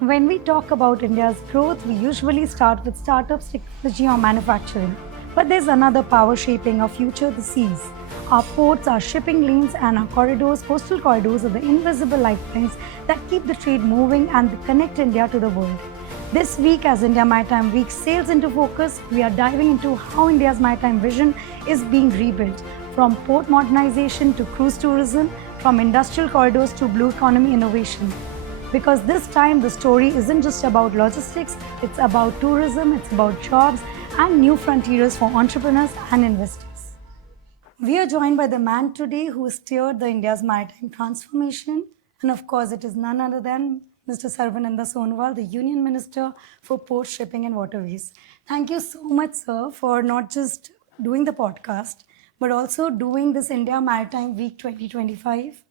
When we talk about India's growth, we usually start with startups, technology, or manufacturing. But there's another power shaping our future: the seas. Our ports, our shipping lanes, and our corridors, coastal corridors, are the invisible lifelines that keep the trade moving and connect India to the world. This week, as India Maritime Week sails into focus, we are diving into how India's maritime vision is being rebuilt, from port modernization to cruise tourism, from industrial corridors to blue economy innovation. Because this time the story isn't just about logistics, it's about tourism, it's about jobs and new frontiers for entrepreneurs and investors. We are joined by the man today who steered the India's maritime transformation, and of course it is none other than Mr. Sarbananda Sonowal, the Union Minister for Port, Shipping and Waterways. Thank you so much, sir, for not just doing the podcast, but also doing this India Maritime Week 2025.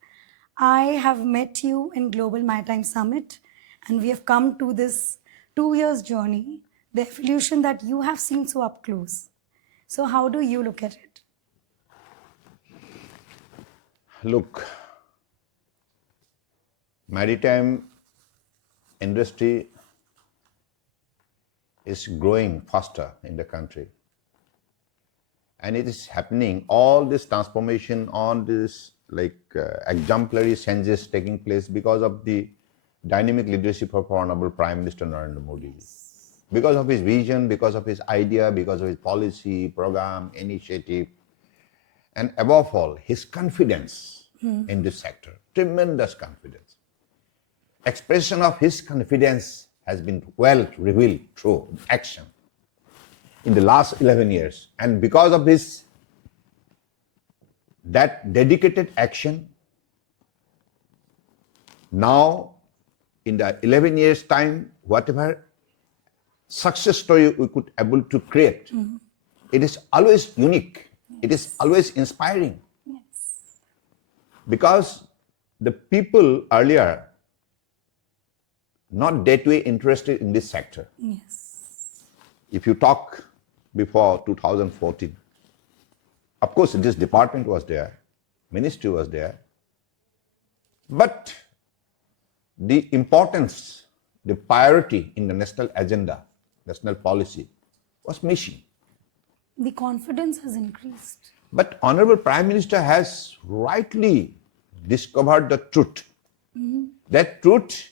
I have met you in Global Maritime Summit, and we have come to this 2 years journey, the evolution that you have seen so up close. So how do you look at it? Look, maritime industry is growing faster in the country. And it is happening, all this transformation, all this exemplary changes taking place because of the dynamic leadership of Honorable Prime Minister Narendra Modi. Because of his vision, because of his idea, because of his policy, program, initiative, and above all, his confidence in this sector, tremendous confidence. Expression of his confidence has been well revealed through action in the last 11 years. And because of this, that dedicated action, now in the 11 years time, whatever success story we could able to create, it is always unique. Yes. It is always inspiring. Yes. Because the people earlier not that way interested in this sector. Yes. If you talk before 2014, of course this department was there, ministry was there, but the importance, the priority in the national agenda, national policy was missing. The confidence has increased. But Honorable Prime Minister has rightly discovered the truth. That truth,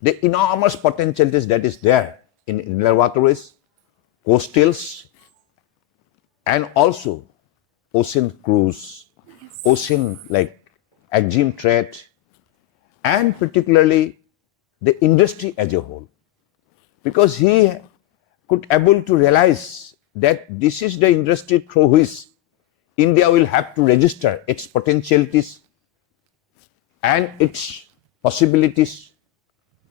the enormous potentialities that is there in inland waterways, coastals, and also ocean cruise, yes, ocean exim trade, and particularly the industry as a whole. Because he could able to realize that this is the industry through which India will have to register its potentialities and its possibilities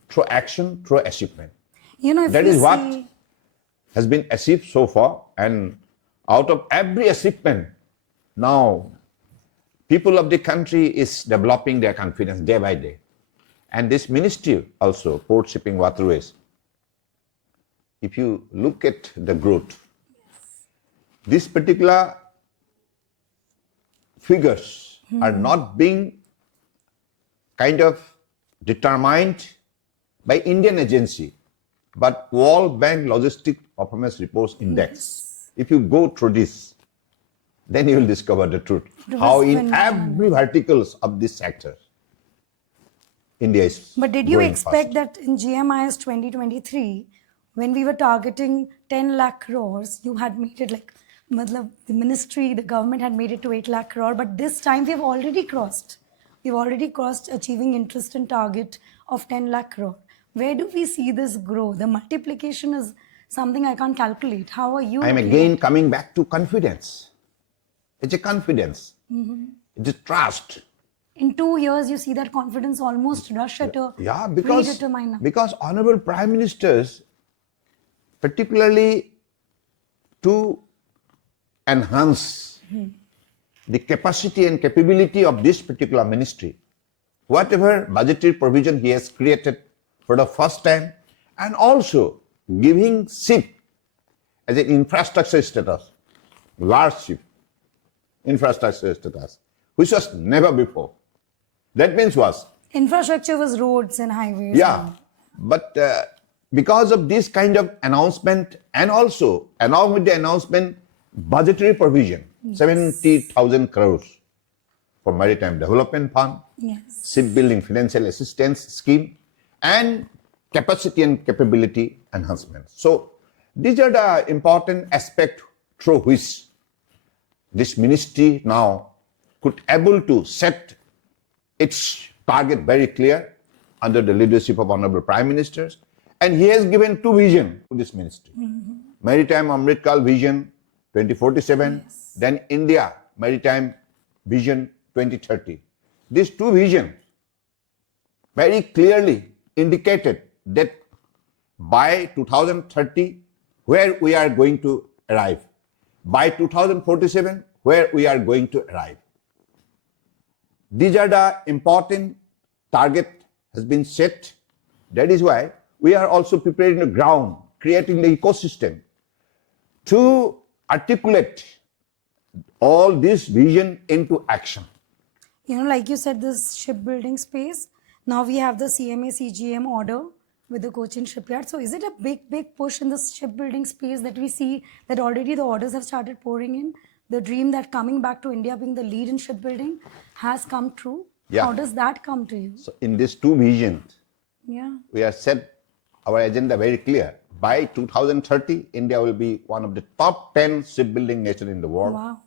through action, through achievement. You know, that is what has been achieved so far, and out of every achievement, now people of the country is developing their confidence day by day. And this ministry also, Port, Shipping, Waterways, if you look at the growth, these particular figures are not being kind of determined by Indian agency, but World Bank Logistic Performance Reports Index. Yes. If you go through this, then you will discover the truth. How in every verticals of this sector, India is. But did you expect that in GMIS 2023, when we were targeting 10 lakh crores, you had made it the ministry, the government had made it to 8 lakh crore, but this time we've already crossed. We've already crossed achieving interest and target of 10 lakh crore. Where do we see this grow? The multiplication is something I can't calculate. How are you? I'm again coming back to confidence. It's a confidence. It's a trust. In 2 years, you see that confidence almost rush at a predetermined. Because Honorable Prime Ministers, particularly to enhance the capacity and capability of this particular ministry, whatever budgetary provision he has created for the first time, and also giving ship as an infrastructure status, large ship, infrastructure status, which was never before. That means was infrastructure was roads and highways. Yeah. But because of this kind of announcement, and also along with the announcement, budgetary provision, 70,000 crores for Maritime Development Fund, Yes. shipbuilding financial assistance scheme, and capacity and capability enhancement. So these are the important aspects through which this ministry now could able to set its target very clear under the leadership of Honorable Prime Ministers. And he has given two visions to this ministry. Maritime Amrit Kaal Vision 2047, then India Maritime Vision 2030. These two visions very clearly indicated that by 2030, where we are going to arrive. By 2047, where we are going to arrive. These are the important target has been set. That is why we are also preparing the ground, creating the ecosystem to articulate all this vision into action. You know, like you said, this shipbuilding space, now we have the CMA CGM order with the Cochin shipyard. So is it a big push in the shipbuilding space that we see that already the orders have started pouring in? The dream that coming back to India being the lead in shipbuilding has come true. Yeah. How does that come to you? So in these two visions, Yeah. we have set our agenda very clear. By 2030, India will be one of the top 10 shipbuilding nations in the world. Wow.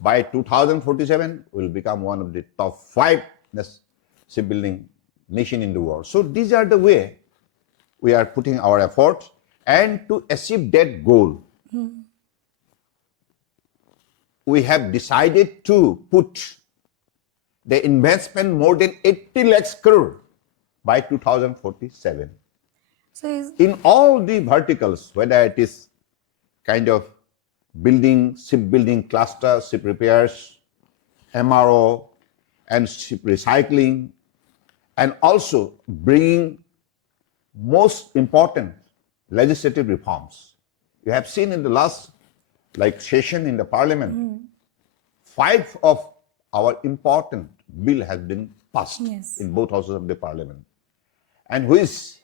By 2047, we will become one of the top 5 shipbuilding nation in the world. So these are the way we are putting our efforts, and to achieve that goal, we have decided to put the investment more than 80 lakhs crore by 2047. So In all the verticals, whether it is kind of building, shipbuilding cluster, ship repairs, MRO, and ship recycling, and also bringing most important legislative reforms. You have seen in the last session in the parliament, 5 of our important bill has been passed in both houses of the parliament, and who is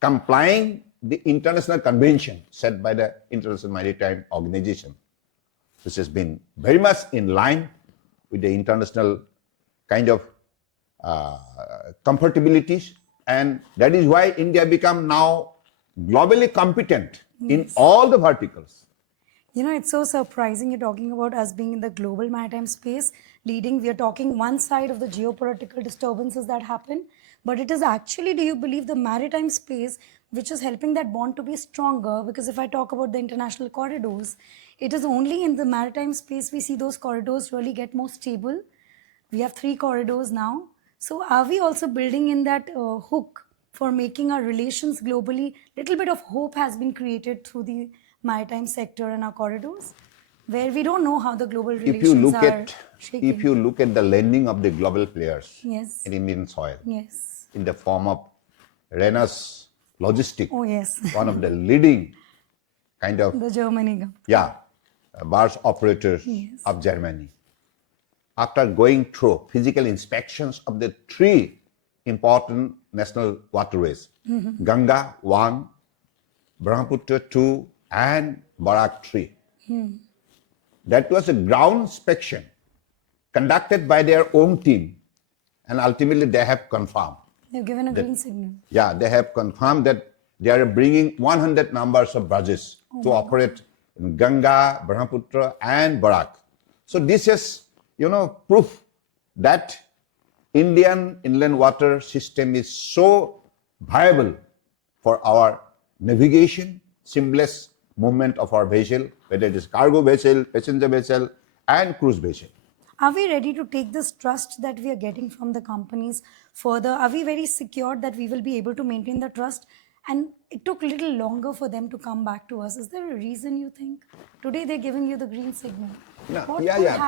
complying the international convention set by the International Maritime Organization. This has been very much in line with the international kind of comfortabilities, and that is why India become now globally competent in all the verticals. You know, it's so surprising you're talking about us being in the global maritime space, leading. We are talking one side of the geopolitical disturbances that happen, but it is actually, do you believe, the maritime space which is helping that bond to be stronger? Because if I talk about the international corridors, it is only in the maritime space we see those corridors really get more stable. We have 3 corridors now. So are we also building in that hook for making our relations globally? Little bit of hope has been created through the maritime sector and our corridors, where we don't know how the global relations are shaking. If you look at the lending of the global players in Indian soil, in the form of Renas Logistics, one of the leading kind of the Germany barge operators of Germany. After going through physical inspections of the 3 important national waterways, Ganga 1, Brahmaputra 2, and Bharat 3. That was a ground inspection conducted by their own team, and ultimately they have confirmed. They've given a green signal. Yeah, they have confirmed that they are bringing 100 numbers of barges to operate in Ganga, Brahmaputra, and Bharat. So this is, proof that Indian inland water system is so viable for our navigation, seamless movement of our vessel, whether it is cargo vessel, passenger vessel, and cruise vessel. Are we ready to take this trust that we are getting from the companies further? Are we very secure that we will be able to maintain the trust? And it took a little longer for them to come back to us. Is there a reason you think? Today they're giving you the green signal.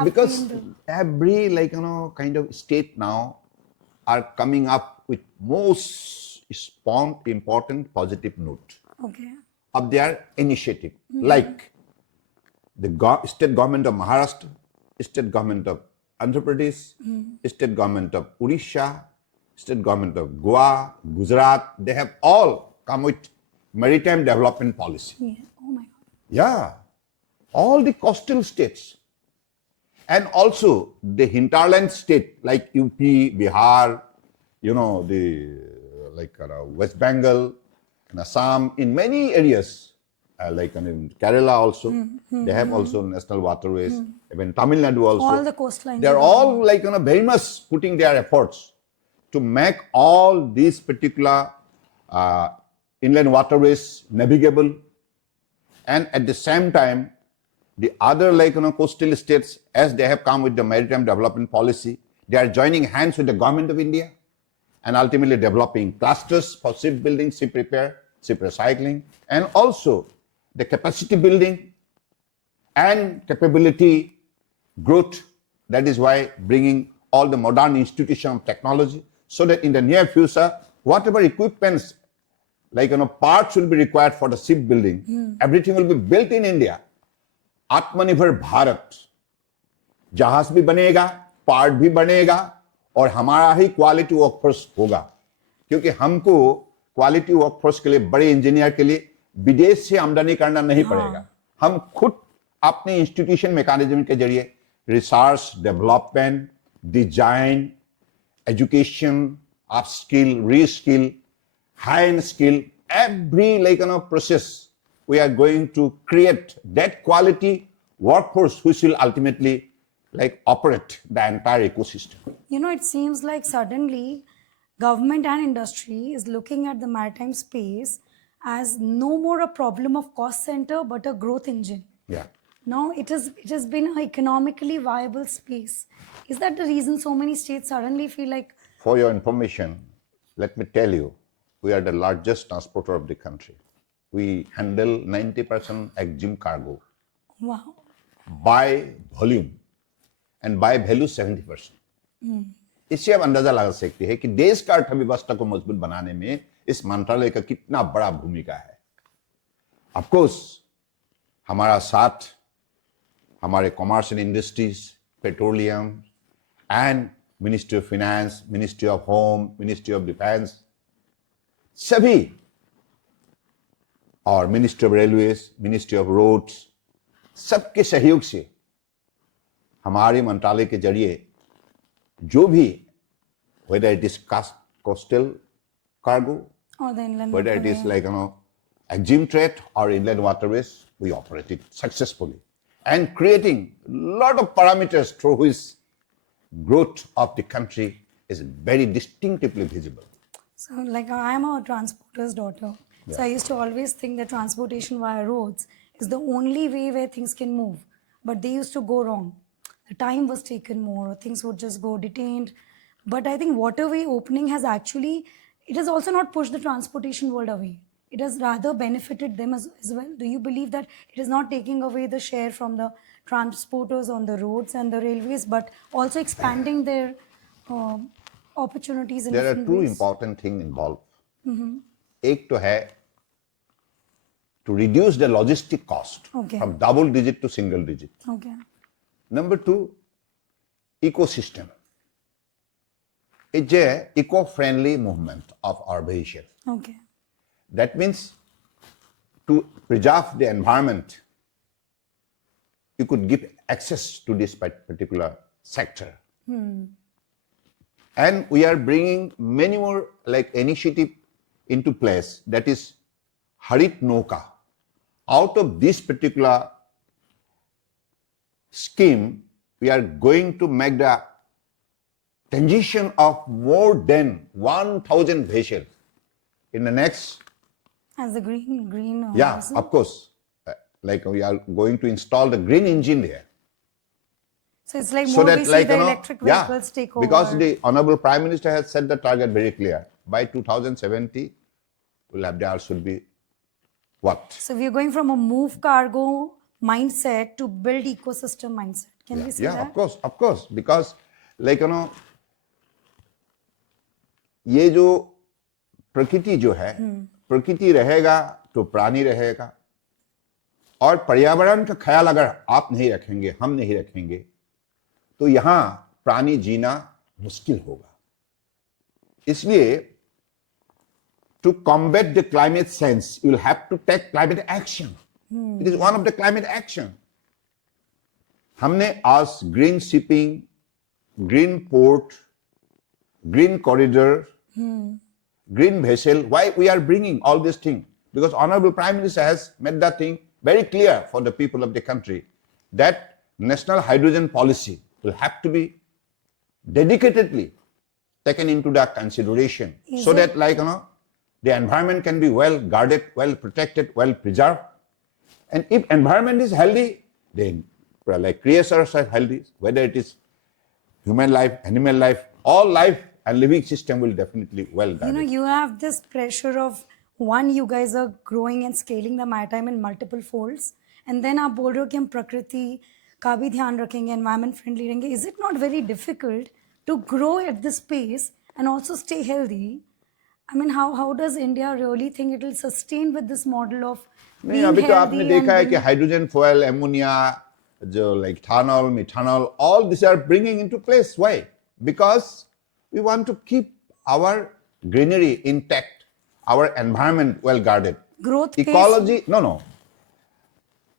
Because every kind of state now are coming up with most important positive note of their initiative, like the state government of Maharashtra, state government of Andhra Pradesh, state government of Odisha, state government of Goa, Gujarat, they have all come with maritime development policy. Yeah. Oh my God. Yeah, all the coastal states. And also the hinterland state like UP, Bihar, West Bengal, and Assam, in many areas, like in Kerala also, they have also national waterways. Even Tamil Nadu also. All the coastlines. They're all very much putting their efforts to make all these particular inland waterways navigable, and at the same time, the other coastal states, as they have come with the maritime development policy, they are joining hands with the government of India and ultimately developing clusters for shipbuilding, ship repair, ship recycling, and also the capacity building and capability growth. That is why bringing all the modern institutions of technology, so that in the near future, whatever equipments parts will be required for the shipbuilding, everything will be built in India. आत्मनिर्भर भारत, जहाज भी बनेगा, part भी बनेगा, और हमारा ही quality workforce होगा, क्योंकि हमको क्वालिटी वर्कफोर्स के लिए, बड़े इंजीनियर के लिए विदेश से आमदनी करना नहीं पड़ेगा. हम खुद अपने इंस्टीट्यूशन मैकेनिज्म के जरिए research, development, design, education, upskill, reskill, high-end skill, every process, we are going to create that quality workforce which will ultimately operate the entire ecosystem. It seems like suddenly government and industry is looking at the maritime space as no more a problem of cost center but a growth engine. Yeah. Now it has been an economically viable space. Is that the reason so many states suddenly feel like... For your information, let me tell you, we are the largest transporter of the country. We handle 90% exim cargo. Wow. By volume and by value 70%. इससे आप अंदाजा लगा सकते हैं कि देश का अर्थव्यवस्था को मजबूत बनाने में इस मंत्रालय का कितना बड़ा भूमिका है. Of course, हमारा साथ हमारे commerce and industries, petroleum and ministry of finance, ministry of home, ministry of defence, सभी, और ministry of railways, ministry of roads, सबके सहयोग से हमारे मंत्रालय के जरिए जो भी, whether it is coastal cargo, or the inland whether it is exim trade or inland waterways, we operate it successfully and creating a lot of parameters through which growth of the country is very distinctively visible. So I am a transporter's daughter. Yeah. So I used to always think that transportation via roads is the only way where things can move. But they used to go wrong. The time was taken more, or things would just go detained. But I think waterway opening has actually, it has also not pushed the transportation world away. It has rather benefited them as well. Do you believe that it is not taking away the share from the transporters on the roads and the railways, but also expanding their opportunities in There are different two ways? important things involved. एक तो है to reduce the logistic cost from double digit to single digit. Okay. Number two, ecosystem. It's a eco-friendly movement of urbanization. Okay. That means to preserve the environment, you could give access to this particular sector. And we are bringing many more initiative into place, that is Harit Noka. Out of this particular scheme, we are going to make the transition of more than 1,000 vessels in the next... As the green Yeah, housing? of course. We are going to install the green engine there. So it's like So more that we see the electric vehicles take over. Because the Honorable Prime Minister has set the target very clear. By 2070, there should be what? So we are going from a move cargo mindset to build ecosystem mindset. Can we say that? Yeah, of course. Because ये जो प्रकृति जो है, प्रकृति रहेगा तो प्राणी रहेगा, और पर्यावरण का ख्याल अगर आप नहीं रखेंगे, हम नहीं रखेंगे, तो यहाँ प्राणी जीना मुश्किल होगा. इसलिए to combat the climate change, you will have to take climate action. It is one of the climate action. हमने आज green shipping, green port, green corridor, green vessel, why we are bringing all these things? Because Honorable Prime Minister has made that thing very clear for the people of the country that national hydrogen policy will have to be dedicatedly taken into that consideration so that the environment can be well guarded, well protected, well preserved. And if environment is healthy, then creatures are healthy, whether it is human life, animal life, all life and living system will definitely well guarded. You have this pressure of one, you guys are growing and scaling the maritime in multiple folds, and then आप बोल रहे हो कि हम प्रकृति का भी ध्यान रखेंगे, environment friendly रहेंगे. Is it not very difficult to grow at this pace and also stay healthy? I mean, how does India really think it will sustain with this model of being अभी तो आपने healthy देखा है and कि hydrogen fuel, ammonia, जो like ethanol, methanol, all these are bringing into place. Why? Because we want to keep our greenery intact, our environment well guarded. growth pace? Ecology, no.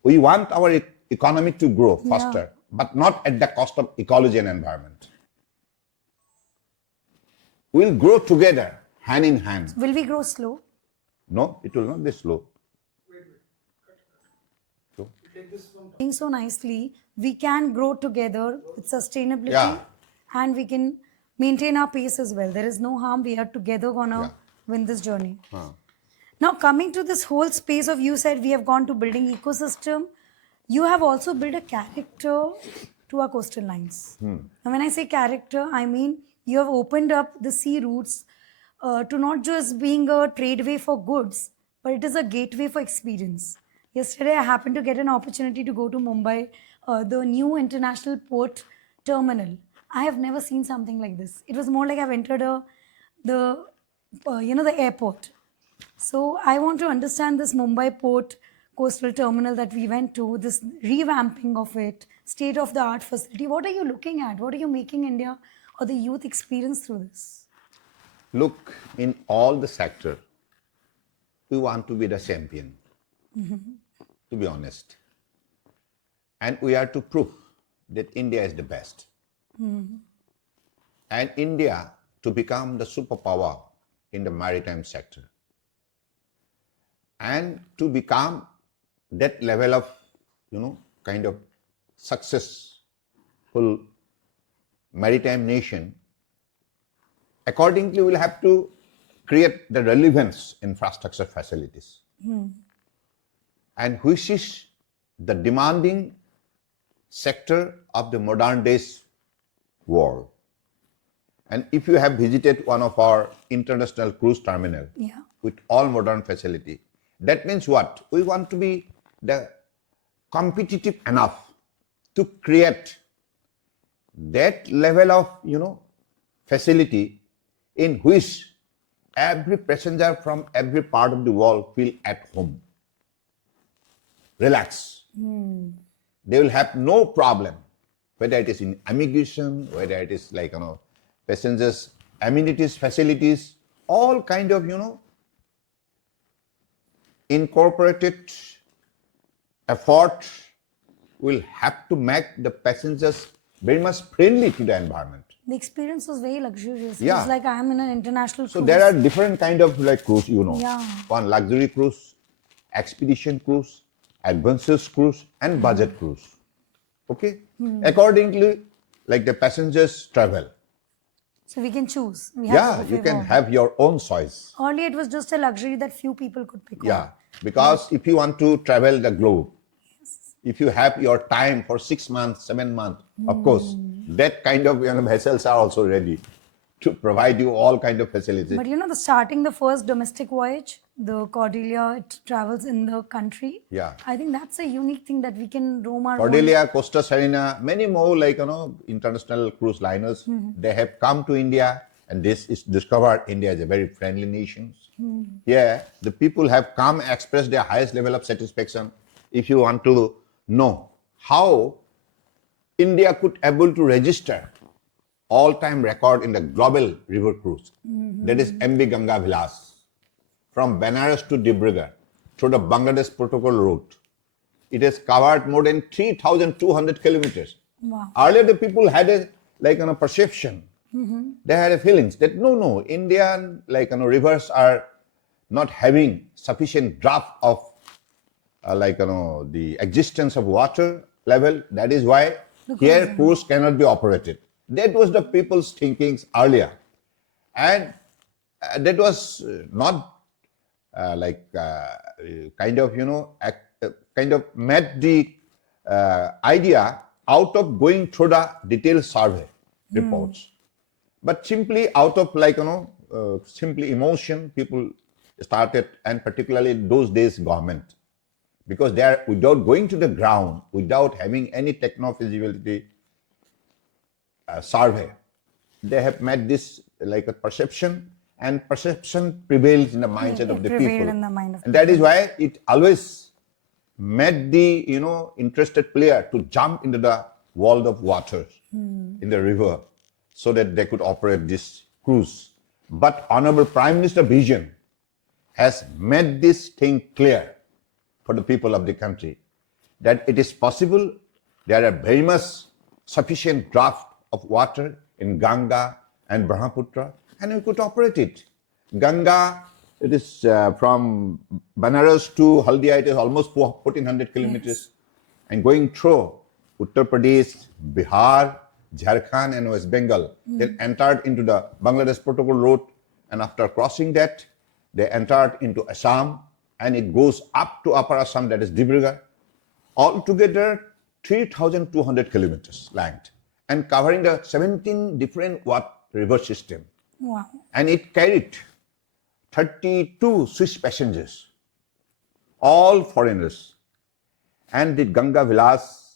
We want our economy to grow faster, but not at the cost of ecology and environment. We'll grow together, hand in hand. Will we grow slow? No, it will not be slow. Being so nicely, we can grow together with sustainability and we can maintain our pace as well. There is no harm. We are together gonna win this journey. Now, coming to this whole space of, you said we have gone to building ecosystem. You have also built a character to our coastal lines. And when I say character, I mean you have opened up the sea routes to not just being a tradeway for goods, but it is a gateway for experience. Yesterday, I happened to get an opportunity to go to Mumbai, the new international port terminal. I have never seen something like this. It was more like I've entered the airport. So I want to understand this Mumbai port coastal terminal that we went to, this revamping of it, state-of-the-art facility. What are you looking at? What are you making India or the youth experience through this? Look, in all the sector, we want to be the champion, to be honest. And we are to prove that India is the best. And India to become the superpower in the maritime sector. And to become that level of, kind of successful maritime nation, accordingly, we'll have to create the relevance infrastructure facilities. And which is the demanding sector of the modern days world. And if you have visited one of our international cruise terminal with all modern facility, that means what? We want to be the competitive enough to create that level of, facility in which every passenger from every part of the world feel at home. Relax. They will have no problem, whether it is in immigration, whether it is passengers, amenities, facilities, all kind of, incorporated effort will have to make the passengers very much friendly to the environment. The experience was very luxurious. It Yeah. was like I am in an international So cruise. there are different kind of cruise, Yeah. One luxury cruise, expedition cruise, adventurous cruise, and budget cruise. Okay? Accordingly, the passengers travel. So we can choose. We have You can have your own choice. Earlier, it was just a luxury that few people could pick up. Because if you want to travel the globe, if you have your time for 6 months, 7 months, of course, that kind of vessels are also ready to provide you all kind of facilities. But starting the first domestic voyage, the Cordelia, it travels in the country. Yeah. I think that's a unique thing that we can roam our Cordelia, Costa Serena, many more international cruise liners, they have come to India, and this is discovered India is a very friendly nation. Here, the people have come, expressed their highest level of satisfaction. If you want to know how India could able to register all-time record in the global river cruise. That is MV Ganga Vilas from Benares to Dibrugarh through the Bangladesh Protocol route. It has covered more than 3,200 kilometers. Wow. Earlier, the people had a perception. They had a feelings that no, Indian rivers are not having sufficient draft of the existence of water level. That is why here cruise cannot be operated. That was the people's thinkings earlier, and that was not kind of met the idea out of going through the detailed survey reports, but simply out of simply emotion, people started, and particularly those days government, because they are without going to the ground, without having any techno-feasibility survey, they have made this like a perception, and perception prevails in the mindset of the people. In the mind of and that is why it always made the interested player to jump into the world of waters in the river so that they could operate this cruise. But Honorable Prime Minister vision has made this thing clear for the people of the country that it is possible. There are very much sufficient draft of water in Ganga and Brahmaputra, and we could operate it. Ganga, it is from Banaras to Haldia, it is almost 1,400 kilometers. And going through Uttar Pradesh, Bihar, Jharkhand and West Bengal, they entered into the Bangladesh Protocol route, and after crossing that, they entered into Assam, and it goes up to Upper Assam, that is Dibrugarh. Altogether, 3,200 kilometers length, and covering the 17 different river system. Wow. And it carried 32 Swiss passengers, all foreigners. And the Ganga Vilas,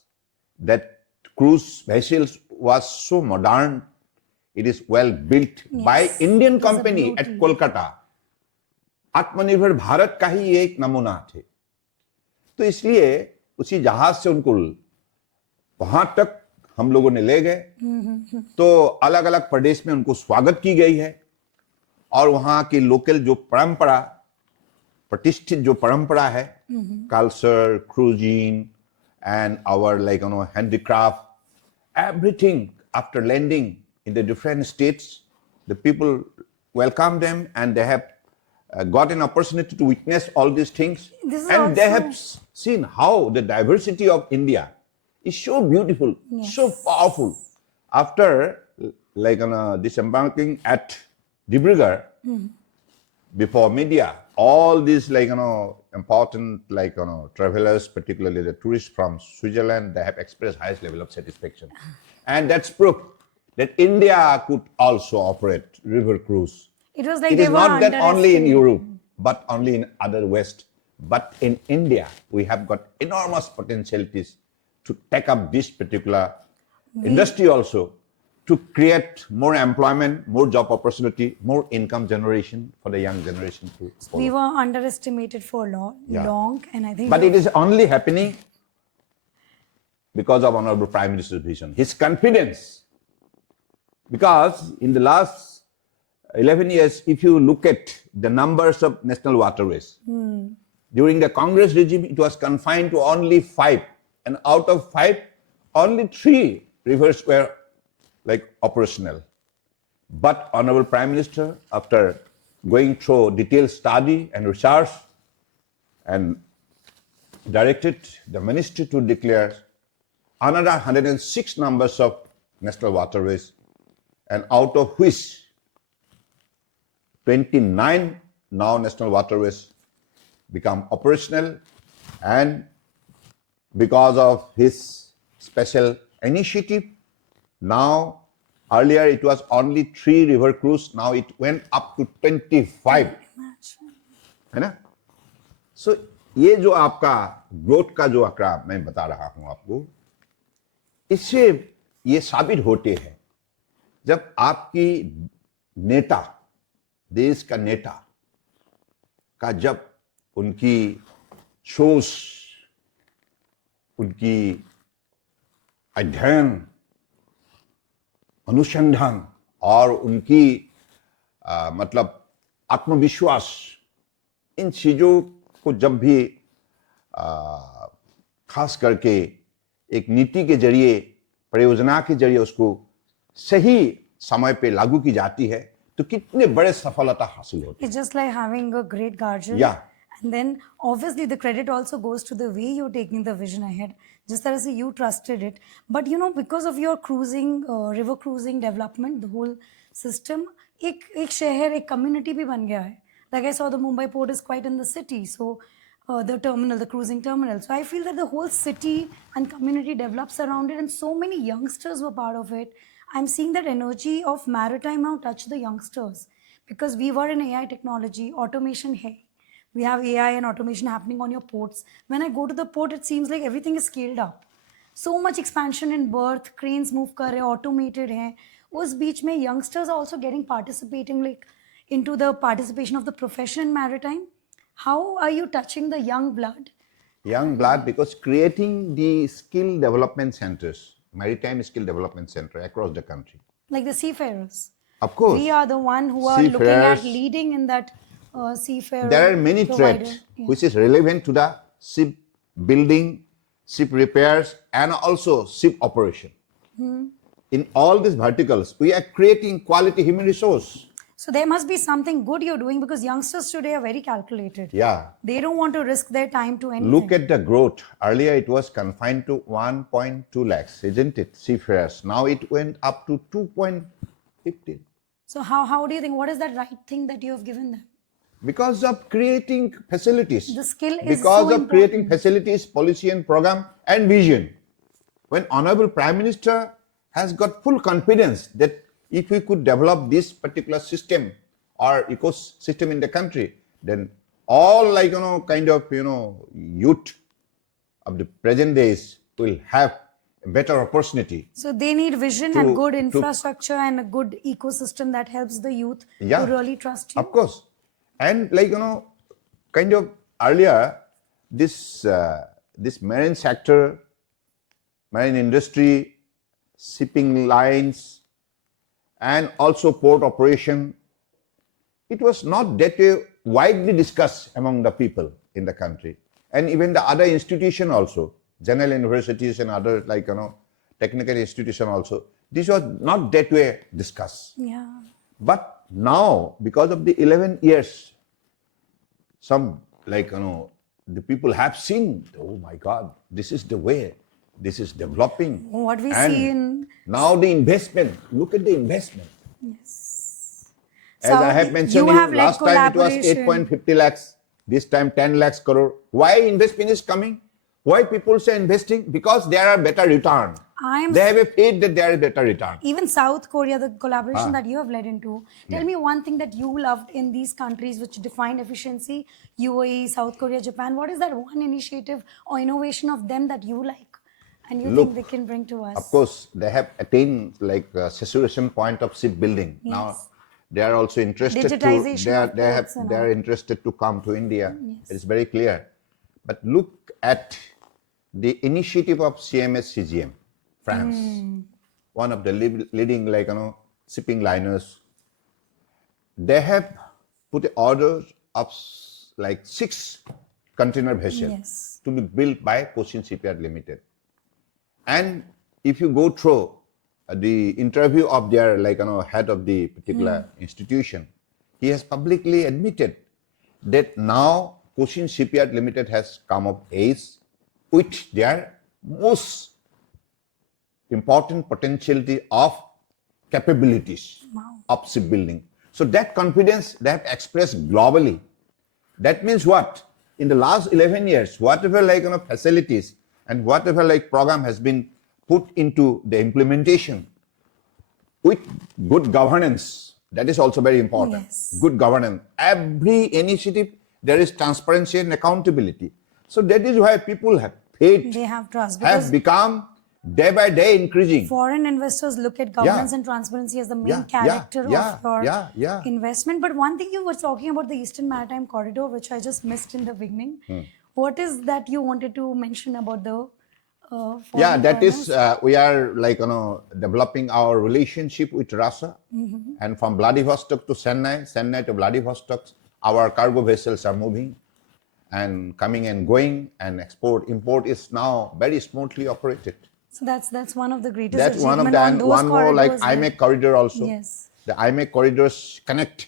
that cruise vessel was so modern, it is well built by Indian company at Kolkata. आत्मनिर्भर भारत का ही एक नमूना थे। तो इसलिए उसी जहाज से उनको वहां तक हम लोगों ने ले गए, तो अलग अलग प्रदेश में उनको स्वागत की गई है, और वहां की लोकल जो परंपरा, प्रतिष्ठित जो परंपरा है, culture, cruising and our handicraft, everything after landing in the different states, the people welcome them, and they have got an opportunity to witness all these things, and they have seen how the diversity of India is so beautiful, so powerful. After disembarking at Dibrugarh, before media, all these important travelers, particularly the tourists from Switzerland, they have expressed highest level of satisfaction, and that's proof that India could also operate river cruise. It was like it they is were not that only in Europe, but only in other West. But in India, we have got enormous potentialities to take up this particular industry also, to create more employment, more job opportunity, more income generation for the young generation to follow. We were underestimated for long, and I think. But it is only happening because of Honorable Prime Minister's vision, his confidence. Because in the last 11 years, if you look at the numbers of national waterways, during the Congress regime, it was confined to only 5. And out of 5, only 3 rivers were operational. But Honorable Prime Minister, after going through detailed study and research, and directed the ministry to declare another 106 numbers of national waterways, and out of which 29 now national waterways become operational. And because of his special initiative, now earlier it was only 3 river cruise, now it went up to 25. है ना? So ये जो आपका growth का जो आंकड़ा मैं बता रहा हूं आपको, इससे ये साबित होते हैं जब आपकी नेता, देश का नेता का जब उनकी सोच, उनकी अध्ययन अनुसंधान और उनकी मतलब आत्मविश्वास, इन चीजों को जब भी खास करके एक नीति के जरिए, परियोजना के जरिए उसको सही समय पे लागू की जाती है तो कितने बड़े सफलता हासिल होती है. It's just like having a great guardian. Yeah. And then obviously the credit also goes to the way you're taking the vision ahead. Just as you trusted it. But you know, because of your cruising, river cruising development, the whole system, एक शहर, एक community भी बन गया है. Like I saw the Mumbai port is quite in the city. So the terminal, the cruising terminal. So I feel that the whole city and community develops around it, and so many youngsters were part of it. I'm seeing that energy of maritime now touch the youngsters because we were in AI technology, automation hai. We have AI and automation happening on your ports. When I go to the port, it seems like everything is scaled up. So much expansion in berth, cranes move kar rahe, automated hai. Us beach mein youngsters are also getting participating like into the participation of the profession in maritime. How are you touching the young blood? Young blood, because creating the skill development centers, maritime skill development center across the country. Like the seafarers. Of course. We are the one who are looking at leading in that seafarer. There are many trades which is relevant to the ship building, ship repairs, and also ship operation. In all these verticals, we are creating quality human resource. So there must be something good you're doing because youngsters today are very calculated. Yeah. They don't want to risk their time to anything. Look at the growth. Earlier it was confined to 1.2 lakhs, isn't it? Seafarers. Now it went up to 2.50. So how do you think, what is that right thing that you have given them? Because of creating facilities. The skill is because so of creating facilities, policy and program and vision. When Honorable Prime Minister has got full confidence that if we could develop this particular system or ecosystem in the country, then all youth of the present days will have a better opportunity. So they need vision and good infrastructure and a good ecosystem that helps the youth to really trust you. Of course. And earlier, this marine sector, marine industry, shipping lines, and also port operation, it was not that widely discussed among the people in the country. And even the other institution also, general universities and other technical institution also, this was not that way discussed. Yeah. But now, because of the 11 years, some the people have seen, oh my God, this is the way. This is developing. What we see in... Now the investment. Look at the investment. Yes. As I have mentioned, last time it was 8.50 lakhs. This time 10 lakhs crore. Why investment is coming? Why people say investing? Because there are better return. They have a faith that there is better return. Even South Korea, the collaboration that you have led into. Tell me one thing that you loved in these countries which define efficiency. UAE, South Korea, Japan. What is that one initiative or innovation of them that you like? And you think they can bring to us? Of course, they have attained saturation point of shipbuilding. Yes. Now, they are also interested they are interested to come to India. Yes. It is very clear. But look at the initiative of CMS CGM, France, one of the leading shipping liners. They have put orders of 6 container vessels to be built by Cochin Shipyard Limited. And if you go through the interview of their head of the particular institution, he has publicly admitted that now Cochin Shipyard Limited has come of age with their most important potentiality of capabilities of shipbuilding. So that confidence they have expressed globally. That means what? In the last 11 years, whatever facilities and whatever program has been put into the implementation with good governance, that is also very important. Yes. Good governance. Every initiative, there is transparency and accountability. So that is why people have faith. They have trust. Have become day by day increasing. Foreign investors look at governance and transparency as the main character of your investment. But one thing you were talking about the Eastern Maritime Corridor, which I just missed in the beginning. What is that you wanted to mention about the Yeah, that foreigners? is, we are like, developing our relationship with Russia. And from Vladivostok to Chennai, Chennai to Vladivostok, our cargo vessels are moving and coming and going, and export, import is now very smoothly operated. So that's one of the greatest That's one of achievement the, on and those one more like corridors. IMEC corridor also. Yes. The IMEC corridors connect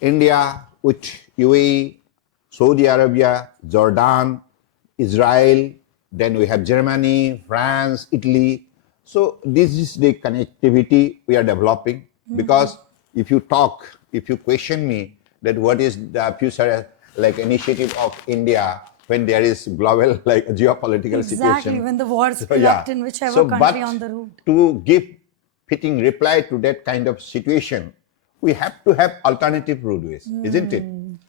India with UAE, Saudi Arabia, Jordan, Israel, then we have Germany, France, Italy. So this is the connectivity we are developing. Because if you question me that what is the future like initiative of India when there is global like geopolitical Exactly, situation. when the wars So, erupt in whichever country on the route. To give fitting reply to that kind of situation, we have to have alternative roadways, isn't it?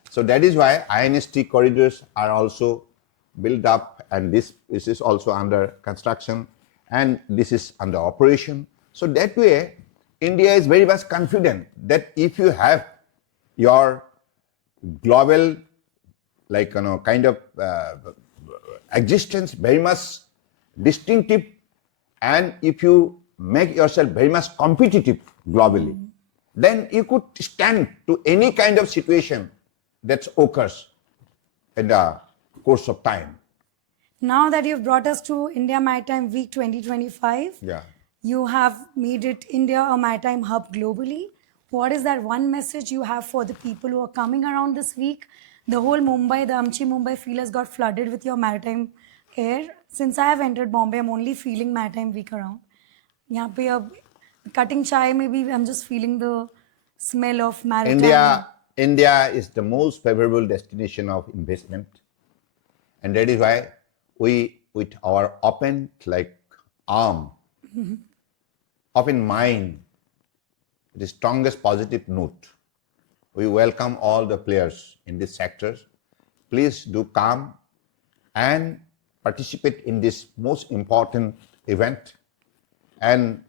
So that is why INST corridors are also built up, and this is also under construction, and this is under operation. So that way, India is very much confident that if you have your global like kind of existence very much distinctive, and if you make yourself very much competitive globally, then you could stand to any kind of situation that occurs in the course of time. Now that you've brought us to India Maritime Week 2025, Yeah. you have made it India a maritime hub globally. What is that one message you have for the people who are coming around this week? The whole Mumbai, the Amchi Mumbai feel has got flooded with your maritime air. Since I have entered Bombay, I'm only feeling maritime week around. यहाँ पे अब cutting chai, maybe I'm just feeling the smell of maritime. India is the most favorable destination of investment, and that is why we, with our open like arm, open mind, the strongest positive note, we welcome all the players in these sectors. Please do come and participate in this most important event and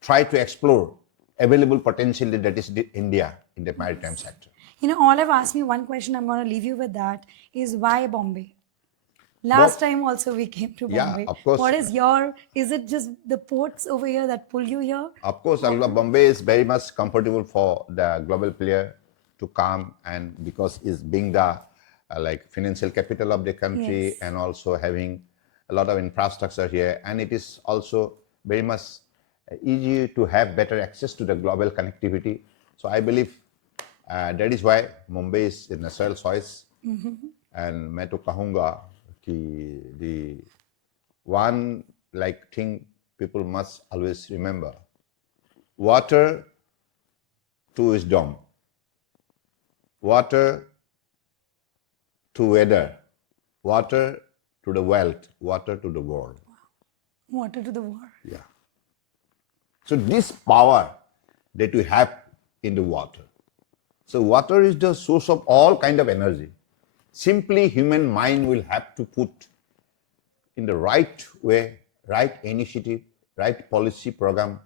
try to explore available potential that is India in the maritime sector. You know, all I've asked me one question, I'm going to leave you with that, is why Bombay? Last time also we came to Yeah, Bombay. of course. What is is it just the ports over here that pull you here? Of course, Bombay is very much comfortable for the global player to come, and because it's being the like financial capital of the country, Yes. and also having a lot of infrastructure here, and it is also very much easy to have better access to the global connectivity. So I believe that is why Mumbai is a natural choice. And मैं तो कहूँगा कि the one like thing people must always remember: water to wisdom, water to weather, water to the wealth, water to the world. Water to the war. Yeah. So this power that we have in the water. So water is the source of all kind of energy. Simply human mind will have to put in the right way, right initiative, right policy program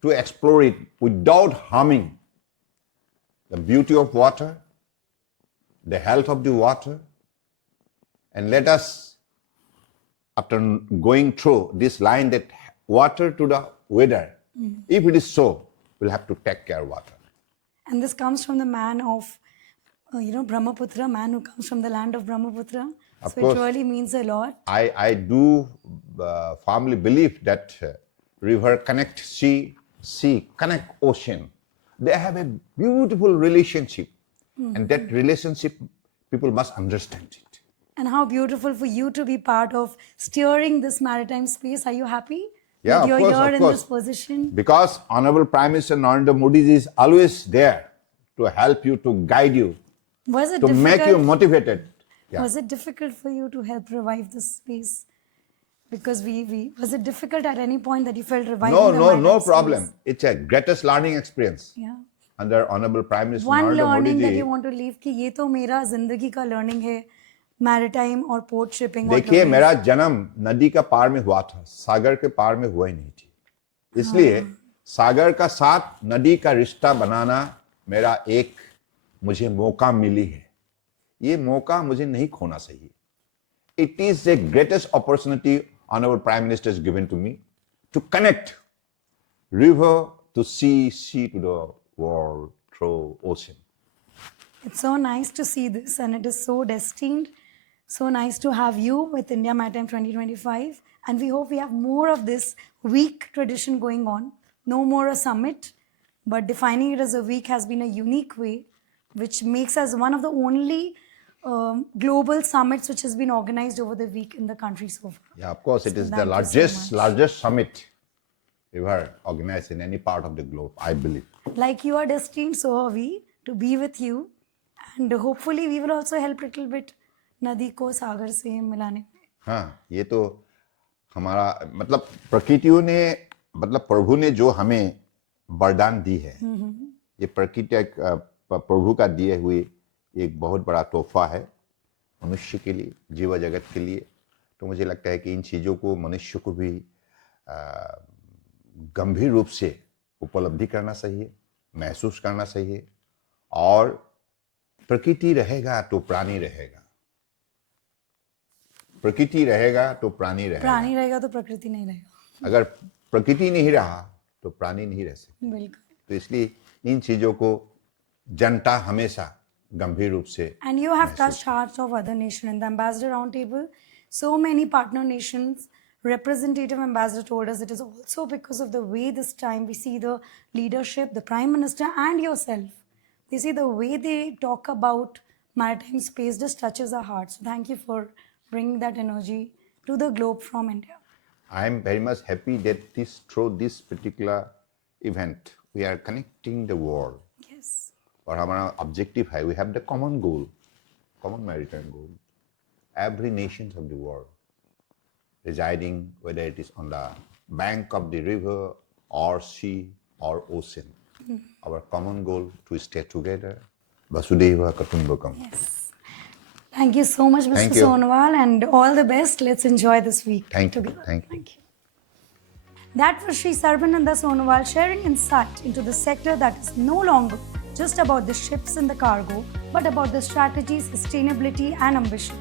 to explore it without harming the beauty of water, the health of the water. And let us, after going through this line that water to the weather, if it is so, we'll have to take care of water. And this comes from the man of, Brahmaputra, man who comes from the land of Brahmaputra. Of So course. it really means a lot. I do firmly believe that river connect sea, sea connect ocean. They have a beautiful relationship, and that relationship people must understand it. And how beautiful for you to be part of steering this maritime space. Are you happy Yeah, that of you're course, here of in course. this position? Because Honorable Prime Minister Narendra Modi is always there to help you, to guide you, Was it to difficult? make you motivated. Yeah. Was it difficult for you to help revive this space? Because was it difficult at any point that you felt reviving the No maritime problem. space? It's a greatest learning experience. Yeah. Under Honorable Prime Minister One Narendra Modi learning that ji. you want to leave कि ये तो मेरा जिंदगी का learning है maritime और port shipping. देखिए, waterways. मेरा जन्म नदी का पार में हुआ था, सागर के पार में हुआ ही नहीं थी. इसलिए सागर का साथ नदी का रिश्ता बनाना मेरा एक मुझे मौका मिली है. ये मौका मुझे नहीं खोना चाहिए. It is the greatest opportunity Honorable Prime Minister has given to me to connect river to sea, sea to the world through ocean. It's so nice to see this, and it is so destined. So nice to have you with India Maritime 2025. And we hope we have more of this week tradition going on. No more a summit, but defining it as a week has been a unique way, which makes us one of the only global summits which has been organized over the week in the country so far. Yeah, of course, it So is the thank you so much. largest summit ever organized in any part of the globe, I believe. Like you are destined, so are we, to be with you. And hopefully we will also help little bit नदी को सागर से मिलाने में. हाँ, ये तो हमारा मतलब प्रकृतियों ने मतलब प्रभु ने जो हमें वरदान दी है, ये प्रकृति एक प्रभु का दिए हुए एक बहुत बड़ा तोहफा है मनुष्य के लिए, जीव जगत के लिए. तो मुझे लगता है कि इन चीज़ों को मनुष्य को भी गंभीर रूप से उपलब्धि करना चाहिए, महसूस करना चाहिए. और प्रकृति रहेगा तो प्राणी रहेगा, प्रकृति रहेगा तो प्राणी रहेगा, प्राणी रहेगा तो प्रकृति नहीं रहेगा. अगर प्रकृति नहीं रहा तो प्राणी नहीं रह सकते. बिल्कुल. तो इसलिए इन चीजों को जनता हमेशा गंभीर रूप से. And you have touched hearts of other nations in the Ambassador Roundtable. So many partner nations, representative ambassador told us it is also because of the way this time we see the leadership, the Prime Minister and yourself. They say the way they talk about maritime space just touches our hearts. So thank you for bringing that energy to the globe from India. I am very much happy that through this particular event we are connecting the world. Yes. और हमारा objective है, we have the common goal, common maritime goal. Every nation of the world residing, whether it is on the bank of the river or sea or ocean, our common goal to stay together. Vasudeva Kutumbakam. Yes. Thank you so much, Mr. Thank you. Sonowal, and all the best. Let's enjoy this week Thank you. together. Thank you. Thank you. That was Sri Sarbananda Sonowal sharing insight into the sector that is no longer just about the ships and the cargo, but about the strategy, sustainability, and ambition.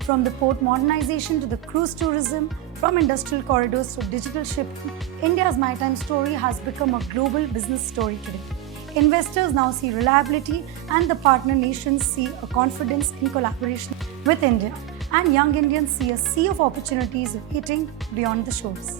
From the port modernization to the cruise tourism, from industrial corridors to digital shipping, India's maritime story has become a global business story today. Investors now see reliability, and the partner nations see a confidence in collaboration with India. And young Indians see a sea of opportunities waiting beyond the shores.